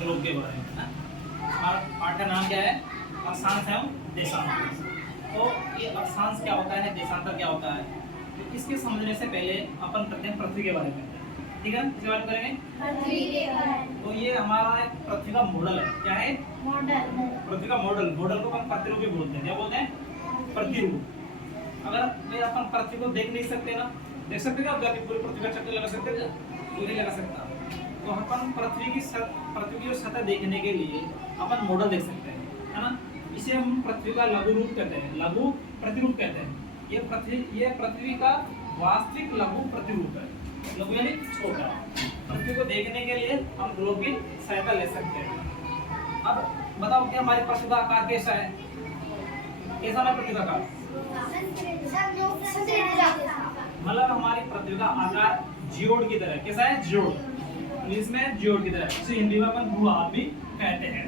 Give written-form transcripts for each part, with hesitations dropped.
Globe के बारे में। हमारा पाठ का नाम क्या है? अक्षांश एवं देशांतर। तो ये अक्षांश क्या होता है, देशांतर क्या होता है, तो इसके समझने से पहले अपन करते हैं पृथ्वी के बारे में। ठीक है, इसके बारे में करेंगे। तो ये हमारा एक पृथ्वी का मॉडल है। क्या है? मॉडल। पृथ्वी का मॉडल। मॉडल को अपन प्रतिरूप भी बोलते हैं। क्या बोलते हैं? प्रतिरूप। अगर मैं अपन पृथ्वी को देख नहीं सकते ना, देख सकते क्या होगा कि पूरी पृथ्वी का चक्कर लगा सकते हैं? नहीं लगा सकता। तो अपन पृथ्वी की सतह देखने के लिए अपन मॉडल देख सकते हैं, है ना। इसे हम पृथ्वी का लघु रूप कहते हैं, लघु प्रतिरूप कहते हैं। ये पृथ्वी का वास्तविक लघु प्रतिरूप है। लघु यानी छोटा। पृथ्वी को देखने के लिए हम ग्लोब की सहायता ले सकते हैं। अब बताओ कि हमारी पृथ्वी का आकार कैसा है? कैसा है पृथ्वी का आकार? मतलब हमारी पृथ्वी का आकार जियोड की तरह। कैसा है? जियोड। इंग्लिश में जियोड की तरह। इसे हिंदी में अपन भू-आभ भी कहते हैं।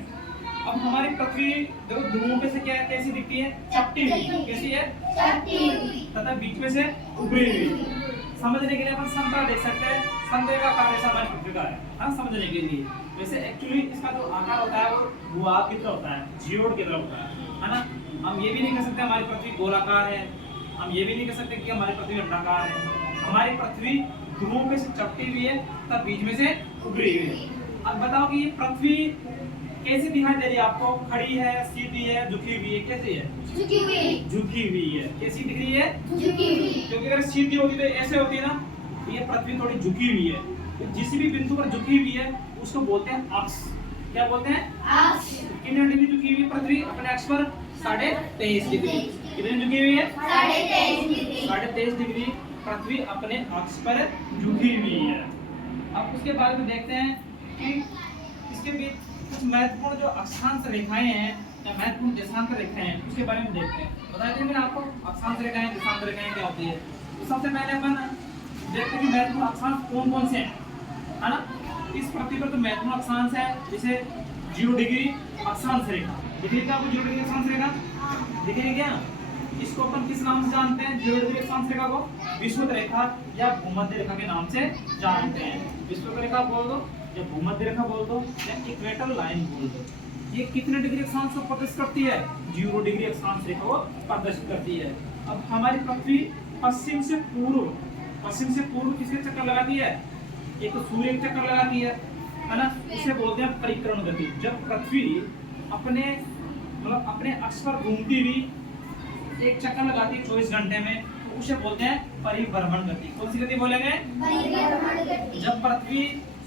अब हमारी पृथ्वी देखो ध्रुवों पे से क्या कैसी दिखती है? चपटी हुई। कैसी है? चपटी हुई। तथा बीच में से उभरी हुई। समझने के लिए अपन संतरा देख सकते हैं। संतरे का आकार ऐसा हमारी पृथ्वी का है, हाँ, समझने के लिए। वैसे एक्चुअली इसका जो आकार होता है वो भू-आभ की तरह होता है, जियोड की तरह होता है ना। हम ये भी नहीं कह सकते हमारी पृथ्वी गोलाकार है। हम ये भी नहीं कह सकते कि हमारी पृथ्वी अंडाकार है। हमारी पृथ्वी ध्रुवों पे से चपटी हुई है तब बीच में से उभरी हुई है। अब बताओ कि ये पृथ्वी कैसी दिखाई दे रही है आपको? खड़ी है, सीधी है, झुकी हुई है? कैसी है? झुकी हुई। झुकी हुई है। कैसी दिख रही है? झुकी हुई। क्योंकि अगर सीधी होती तो ऐसे होती है ना, तो ये पृथ्वी थोड़ी झुकी हुई है। तो जिस भी बिंदु पर झुकी हुई है उसको बोलते हैं अक्ष। क्या बोलते हैं? अक्ष। कितने डिग्री झुकी हुई है पृथ्वी अपने अक्ष पर? 23.5 डिग्री। कितनी झुकी हुई है? 23.5 डिग्री। 23.5 डिग्री पृथ्वी अपने अक्ष पर झुकी हुई है। अब उसके बाद में देखते हैं कि इसके बीच कुछ महत्वपूर्ण जो अक्षांश रेखाएं हैं या महत्वपूर्ण देशांतर रेखाएं हैं उसके बारे में देखते हैं। बताया था मैंने आपको अक्षांश रेखाएं, देशांतर रेखाएं क्या होती है। तो सबसे पहले अपन देखते हैं कि महत्वपूर्ण अक्षांश कौन-कौन से हैं, है ना। इस पृथ्वी पर तो महत्वपूर्ण अक्षांश है जैसे 0 डिग्री अक्षांश रेखा। दिख रही है आपको 0 डिग्री अक्षांश रेखा? दिख रही है क्या? इसको अपन किस नाम से जानते हैं? 0 डिग्री अक्षांश रेखा को विषुवत रेखा या भूमध्य रेखा के नाम से जानते हैं। विषुवत रेखा बोल दो या भूमध्य रेखा बोल दो या इक्वेटर लाइन बोल दो। ये कितने डिग्री अक्षांश को प्रदर्शित करती है? 0 डिग्री अक्षांश रेखा को प्रदर्शित करती है। अब हमारी पृथ्वी पश्चिम से पूर्व किसके चक्कर लगाती है? एक तो सूर्य के चक्कर लगाती है ना। इसे बोलते हैं परिक्रमा गति। जब पृथ्वी अपने अक्ष पर घूमती हुई एक चक्कर लगाती है 24 घंटे में, तो उसे बोलते हैं परिभ्रमण गति। कौन सी गति बोलेंगे? परिभ्रमण गति। जब पृथ्वी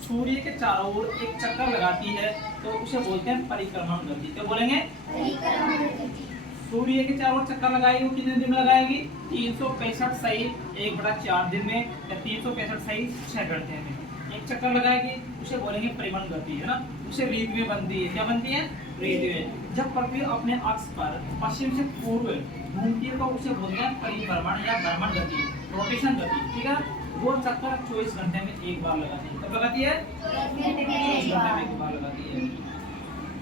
सूर्य के चारों ओर एक चक्कर लगाती है तो उसे बोलते हैं परिक्रमण गति। क्या बोलेंगे? परिक्रमण गति। सूर्य के चारों ओर चक्कर लगाएगी वो कितने दिन में लगाएगी? 365 सही 1/4 दिन में या 365 सही 6 घंटे में एक चक्कर लगाएगी, उसे बोलेंगे परिभ्रमण गति, है ना। उसे ऋतुएं बनती है। क्या बनती है? ऋतुएं। जब पृथ्वी अपने अक्ष पर पश्चिम से पूर्व घूमती है तो उसे बोलते हैं परिभ्रमण या भ्रमण गति, रोटेशन गति। ठीक है, वो चक्कर 24 घंटे में एक बार लगाती है। कब लगाती है? 24 घंटे में एक बार लगाती है।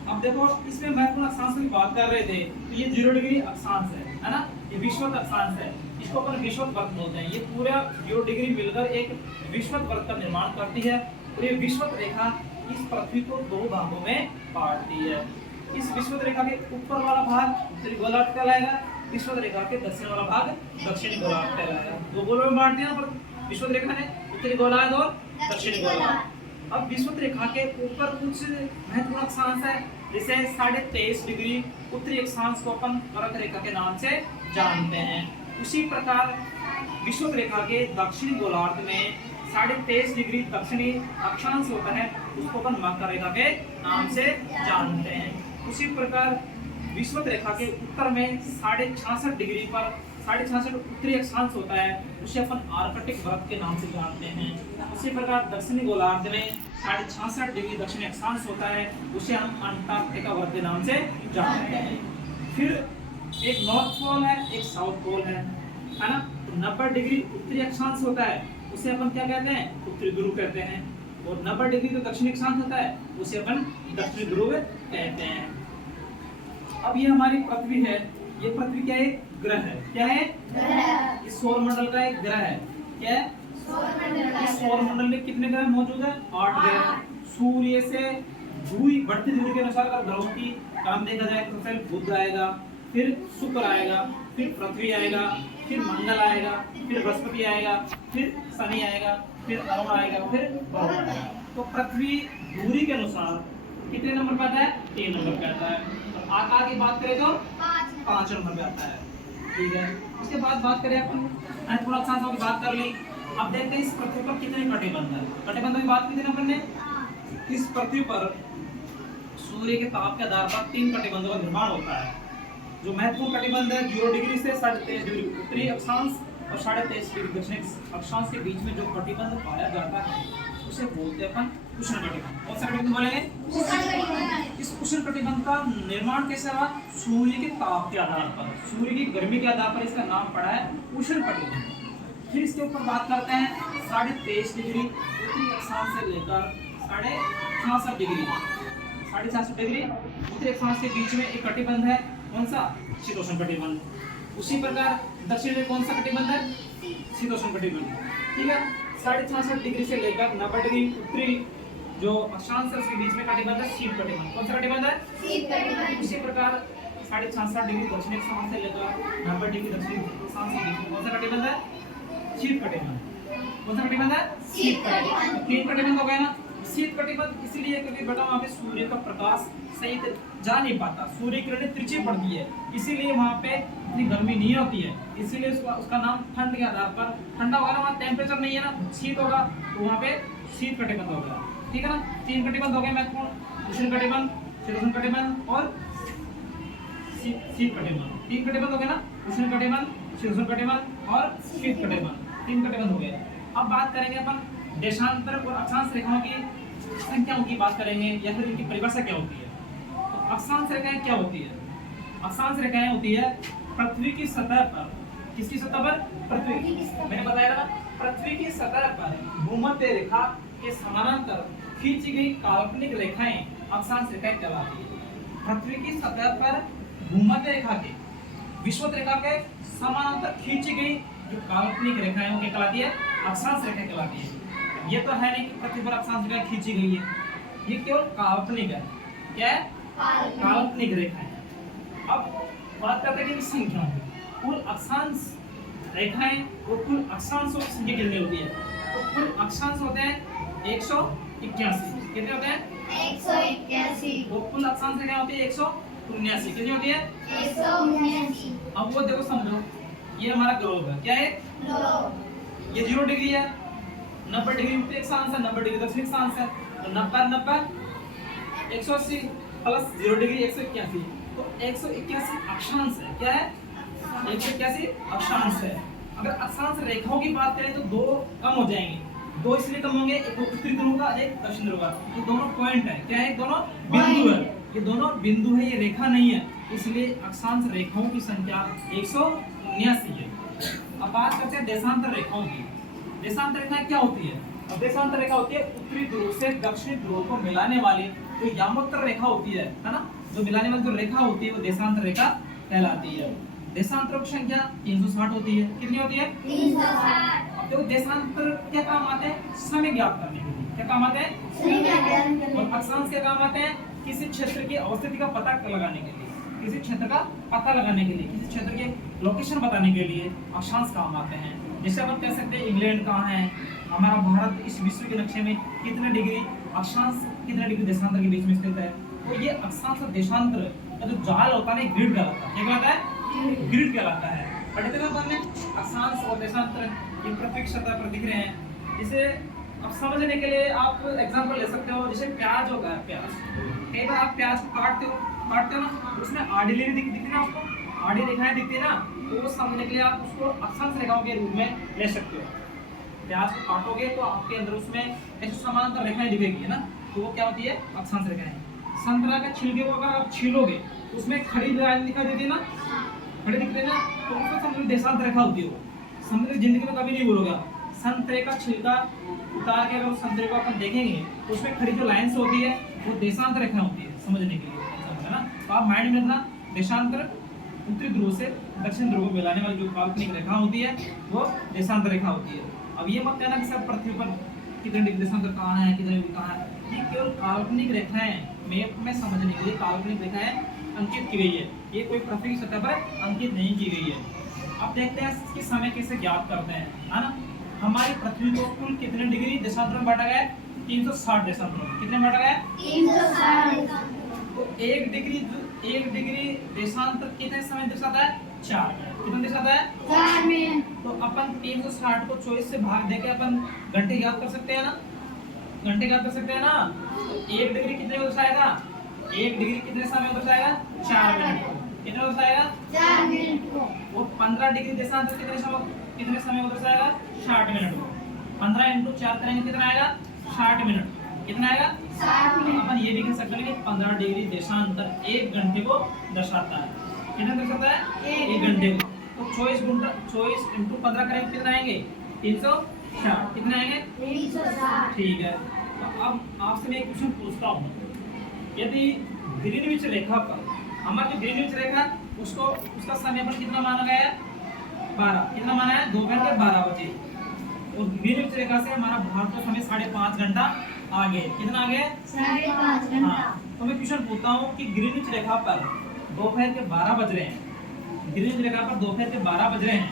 अब देखो इसमें महत्वपूर्ण अक्षांश की बात कर रहे थे तो ये 0 डिग्री अक्षांश है ना। ये विषुवत अक्षांश है। इसको अपन विषुवत वृत्त बोलते हैं। ये पूरा 0 डिग्री मिलकर एक विषुवत वृत्त का निर्माण करती है। और ये विषुवत रेखा इस पृथ्वी को 2 भागों में बांटती है। इस विषुवत रेखा के ऊपर वाला भाग उत्तरी गोलार्ध कहलाएगा, विषुवत रेखा के दक्षिण वाला भाग दक्षिणी गोलार्ध कहलाएगा। 2 गोलों में बांट दिया पर विषुवत रेखा ने उत्तरी गोलार्ध और दक्षिणी गोलार्ध। अब विषुवत रेखा के ऊपर कुछ महत्वपूर्ण अक्षांश है जैसे 23.5 डिग्री उत्तरी अक्षांश को अपन कर्क रेखा के नाम से जानते हैं। उसी प्रकार विषुवत रेखा के दक्षिणी गोलार्ध में 23.5 डिग्री दक्षिणी अक्षांश होता है, उसको अपन मकर रेखा के नाम से जानते हैं। उसी प्रकार विषुवत रेखा के उत्तर में 66.5 डिग्री पर 66.5 उत्तरी अक्षांश होता है, उसे अपन आर्कटिक वृत्त के नाम से जानते हैं। उसी प्रकार दक्षिणी गोलार्ध में 66.5 डिग्री दक्षिणी अक्षांश होता है, उसे हम अंटार्कटिका वृत्त के नाम से जानते हैं। फिर एक नॉर्थ पोल है, एक साउथ पोल है ना। 90 डिग्री उत्तरी अक्षांश होता है, उसे अपन क्या कहते हैं? उत्तरी ध्रुव कहते हैं। और 90 डिग्री जो दक्षिणी अक्षांश होता है उसे अपन दक्षिणी ध्रुव कहते हैं। अब ये हमारी पृथ्वी है। ये पृथ्वी क्या है? ग्रह है। क्या है? ग्रह। इस सौर मंडल का एक ग्रह है। क्या है? सौर मंडल। इस सौर मंडल में कितने ग्रह मौजूद है? 8 ग्रह। सूर्य से दूरी बढ़ती दूरी के अनुसार अगर ग्रहों की काम देखा जाए तो पहले बुध आएगा, फिर शुक्र आएगा, फिर पृथ्वी आएगा, फिर मंगल आएगा, फिर बृहस्पति आएगा, फिर शनि आएगा, फिर अरुण आएगा, फिर वरुण आएगा। तो पृथ्वी दूरी के अनुसार कितने नंबर पे आता है? 3 नंबर पे आता है। और आकार की बात करें तो 5 नंबर पे आता है। ठीक है, उसके बाद बात करें अपन थोड़ा अक्षांशों की बात कर ली। अब देखते हैं इस पृथ्वी पर कितने कटिबंध है। कटिबंधों की बात की थी ना अपन ने। इस पृथ्वी पर सूर्य के ताप के आधार पर 3 कटिबंधों का निर्माण होता है। जो महत्वपूर्ण कटिबंध है 0 डिग्री से 23.5 डिग्री उत्तरी अक्षांश और 23.5 डिग्री दक्षिणी अक्षांश के बीच में जो कटिबंध पाया जाता है उसे बोलते हैं अपन उष्ण कटिबंध। कौन सा कटिबंध बोलेंगे? इस उष्ण कटिबंध का निर्माण कैसे हुआ? सूर्य के ताप के आधार पर, सूर्य की गर्मी के आधार पर इसका नाम पड़ा है उष्ण कटिबंध। फिर इसके ऊपर बात करते हैं 23.5 डिग्री उत्तरी अक्षांश से लेकर 66.5 डिग्री 450 डिग्री उत्तरी अक्षांश के बीच में एक कटिबंध है। कौन सा? शीतोष्ण कटिबंध। उसी प्रकार दक्षिण में कौन सा कटिबंध है? शीतोष्ण कटिबंध। ठीक है, 66.5 डिग्री से लेकर 90 डिग्री उत्तरी जो अक्षांश है उसके बीच में कटिबंध है शीत कटिबंध। कौन सा कटिबंध है? शीत कटिबंध। इसी प्रकार 66.5 डिग्री दक्षिणी अक्षांश से लेकर 90 डिग्री दक्षिणी अक्षांश के बीच में कौन सा कटिबंध है? शीत कटिबंध। कौन सा कटिबंध है? शीत कटिबंध। 3 कटिबंध हो गए ना। शीत कटिबंध इसलिए क्योंकि बेटा वहाँ पे सूर्य का प्रकाश सही जा नहीं पाता, सूर्य किरणें तिरछी पड़ती है, इसीलिए वहाँ पे इतनी गर्मी नहीं होती है, इसीलिए उसका नाम ठंड के आधार पर ठंडा होगा ना, वहाँ टेम्परेचर नहीं है ना, शीत होगा तो वहाँ पे शीत कटिबंध होगा। ठीक है ना। 3 कटिबंध हो गए महत्वपूर्ण, उष्ण कटिबंध, शीतोष्ण कटिबंध और शीत कटिबंध। 3 कटिबंध हो गए ना, उष्ण कटिबंध, शीतोष्ण कटिबंध और शीत कटिबंध। 3 कटिबंध हो गए। अब बात करेंगे अपन देशांतर और अक्षांश रेखाओं की संख्याओं की बात करेंगे या फिर इनकी परिभाषा क्या होती है। तो अक्षांश रेखाएं क्या होती है? अक्षांश रेखाएं होती है पृथ्वी की सतह पर, किसकी सतह पर? पृथ्वी की। मैंने बताया ना, पृथ्वी की सतह पर भूमध्य रेखा के समानांतर खींची गई काल्पनिक रेखाएं अक्षांश रेखाएं कहलाती है। पृथ्वी की सतह पर भूमध्य रेखा के विषुवत रेखा के समानांतर खींची गई जो काल्पनिक रेखाएं वो क्या कहलाती है? अक्षांश रेखाएं कहलाती है। ये तो है नहीं कि पृथ्वी पर अक्षांश रेखा खींची गई है, ये केवल काल्पनिक है। क्या है? काल्पनिक रेखाएं। अब बात करते हैं कि संख्याओं की। कुल अक्षांश रेखाएं और कुल अक्षांशों की संख्या कितनी होती है? तो कुल अक्षांश होते हैं 181। कितने होते हैं? 181। वो कुल अक्षांश रेखाएं होती है 179। कितनी होती है? 179। अब वो देखो समझो, ये हमारा ग्लोब है। क्या है? ग्लोब। ये 0 डिग्री है, 90 डिग्री उत्तरी अक्षांश है, 90 डिग्री दक्षिणी अक्षांश है, तो 90 180 प्लस 0 डिग्री 181, तो 181 अक्षांश है। क्या है? 181 अक्षांश है। अगर अक्षांश रेखाओं की बात करें तो 2 कम हो जाएंगे। 2 इसलिए कम होंगे, एक उत्तरी ध्रुव का, एक दक्षिण ध्रुव का। ये दोनों पॉइंट है। क्या है? दोनों बिंदु है। ये दोनों बिंदु है, ये रेखा नहीं है, इसलिए अक्षांश रेखाओं की संख्या 179 है। अब बात करते हैं देशांतर रेखाओं की। देशांतर रेखा क्या होती है? अब देशांतर रेखा होती है उत्तरी ध्रुव से दक्षिणी ध्रुव को मिलाने वाली जो यामोत्तर रेखा होती है ना, जो मिलाने वाली जो रेखा होती है वो देशांतर रेखा कहलाती है। देशांतरों की संख्या 360 होती है। कितनी होती है? 360। अब देखो देशांतर क्या काम आते हैं? समय ज्ञात करने के लिए। क्या काम आते हैं? समय ज्ञात करने के लिए। और अक्षांश क्या काम आते हैं? किसी क्षेत्र की अवस्थिति का पता लगाने के लिए, किसी क्षेत्र का पता लगाने के लिए, किसी क्षेत्र के लोकेशन बताने के लिए अक्षांश काम आते हैं। जैसे अपन कह सकते हैं इंग्लैंड कहाँ है, हमारा भारत इस विश्व के नक्शे में कितने डिग्री अक्षांश कितने डिग्री देशांतर के बीच में स्थित है। तो ये अक्षांश और देशांतर का जो जाल होता है ना, ग्रिड कहलाता है। क्या कहलाता है? ग्रिड कहलाता है। पढ़ते ना अपन ने अक्षांश और देशांतर ये पृथ्वी की सतह पर दिख रहे हैं। जैसे अब समझने के लिए आप एग्जांपल ले सकते हो, जैसे प्याज होता है। प्याज कई बार आप प्याज को काटते हो ना, उसमें आड़ी रेखा दिखती है ना, आपको आड़ी रेखाएं दिखती है ना, तो वो समझने के लिए आप उसको अक्षांश रेखाओं के रूप में ले सकते हो। प्याज को काटोगे तो आपके अंदर उसमें ऐसे समानांतर रेखाएं दिखेगी ना, तो वो क्या होती है? अक्षांश रेखाएं। संतरा के छिलके को अगर आप छीलोगे तो उसमें खड़ी लाइन दिखाई देती है ना, खड़ी दिखती है ना, तो उसको समझ देशांतर रेखा होती है। वो समझ जिंदगी में कभी नहीं भूलोगे। संतरे का छिलका उतार के अगर उस संतरे को अपन देखेंगे तो उसमें खड़ी जो लाइंस होती है वो देशांतर रेखा होती है, समझने के लिए, है ना। तो आप माइंड में रखना, देशांतर उत्तरी ध्रुव से दक्षिण ध्रुव को मिलाने वाली जो काल्पनिक रेखा होती है वो देशांतर रेखा होती है। अब ये मत कहना कि सब पृथ्वी पर कितने डिग्री देशांतर कहाँ है, कितने डिग्री कहाँ है, ये केवल काल्पनिक रेखाएं मैप में समझने के लिए काल्पनिक रेखाएं अंकित की गई है, ये कोई पृथ्वी की सतह पर अंकित नहीं की गई है। अब देखते हैं इसकी समय कैसे ज्ञात करते हैं, है ना। हमारी पृथ्वी को कुल कितने डिग्री देशांतर में बांटा गया है? 360 देशांतर में। कितने बांटा गया है? 360। तो एक डिग्री देशांतर कितने समय दर्शाता है? 4 मिनट। कितना दर्शाता है? 4 मिनट। तो अपन 360 को 24 से भाग देके अपन घंटे याद कर सकते हैं ना, घंटे याद कर सकते हैं ना। तो 1 डिग्री कितने में दर्शाएगा? 1 डिग्री कितने समय में दर्शाएगा? 4 मिनट को। कितने में दर्शाएगा? 4 मिनट को। वो 15 डिग्री देशांतर कितने समय में दर्शाएगा? 60 मिनट को। 15 × 4 करेंगे कितना आएगा? 60 मिनट। कितना आएगा? 60 मिनट। अपन ये भी कह सकते हैं कि 15 डिग्री देशांतर 1 घंटे को दर्शाता है। कितना दर्शाता है? 1 घंटे को। तो 24 × 15 करेंगे कितना आएंगे? 360। कितने आएंगे? 360। ठीक है। तो अब आपसे मैं एक क्वेश्चन पूछता हूँ, यदि ग्रीनविच रेखा पर हमारी जो ग्रीनविच रेखा उसका समय अपन कितना माना गया है? 12। कितना माना है? दोपहर के 12 बजे। और ग्रीनविच रेखा से हमारा भारत का समय 5.5 घंटा आगे। कितना आगे? 5.5 घंटा। हाँ। तो मैं क्वेश्चन पूछता हूँ कि ग्रीनविच रेखा पर दोपहर के 12 बज रहे हैं, ग्रीनविच रेखा पर दोपहर के 12 बज रहे हैं,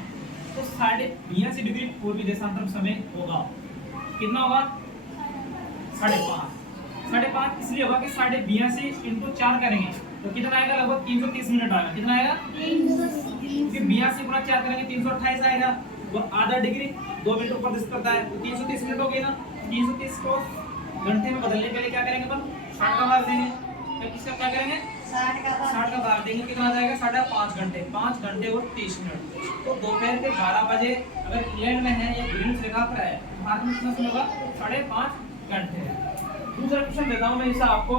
तो 82.5 डिग्री पूर्वी देशांतर समय होगा। कितना होगा? 5.5 इसलिए होगा कि 82.5 × 4 करेंगे तो कितना आएगा? लगभग 330 मिनट आएगा। कितना आएगा? 330। 82 × 4 करेंगे 328 आएगा। वो आधा डिग्री 2 मिनट ऊपर दिस करता है, तो 330 मिनट हो गई ना। 330 को घंटे में बदलने के लिए क्या करेंगे अपन? 60 का भाग देंगे। तो किसका क्या करेंगे? 60 का भाग देंगे। कितना आ जाएगा? 5.5 घंटे। 5 घंटे और 30 मिनट। तो दोपहर के 12 बजे अगर इंग्लैंड में है या ग्रीनविच रेखा पर है, भारत में कितना समय होगा? 5.5 घंटे। दूसरा क्वेश्चन देता हूँ मैं इससे आपको।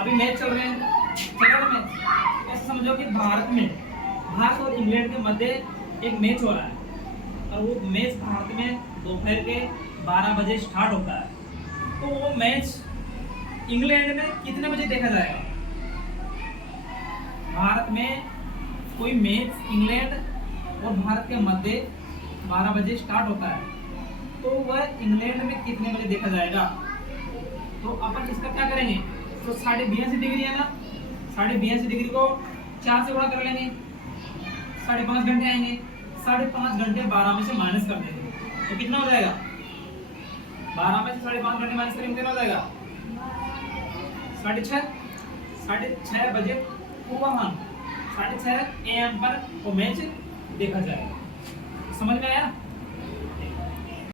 अभी मैच चल रहे हैं, चल रहा है मैच। ऐसा समझो कि भारत और इंग्लैंड के मध्य एक मैच हो रहा है, और वो मैच भारत में दोपहर के 12 बजे स्टार्ट होता है। तो वो मैच इंग्लैंड में कितने बजे देखा जाएगा? भारत में कोई मैच इंग्लैंड और भारत के मध्य 12 बजे स्टार्ट होता है, तो वह इंग्लैंड में कितने बजे देखा जाएगा? तो अपन इसका क्या करेंगे? तो 82.5 डिग्री है ना, 82.5 डिग्री को 4 से गुणा कर लेंगे, 5.5 घंटे आएंगे। 5.5 घंटे 12 में से माइनस कर देंगे तो कितना हो जाएगा? 12 में से 5.5 घंटे माइनस करेंगे कितना हो जाएगा? 6:30 बजे पूर्वाह्न 6:30 AM पर वो मैच देखा जाएगा। समझ में आया?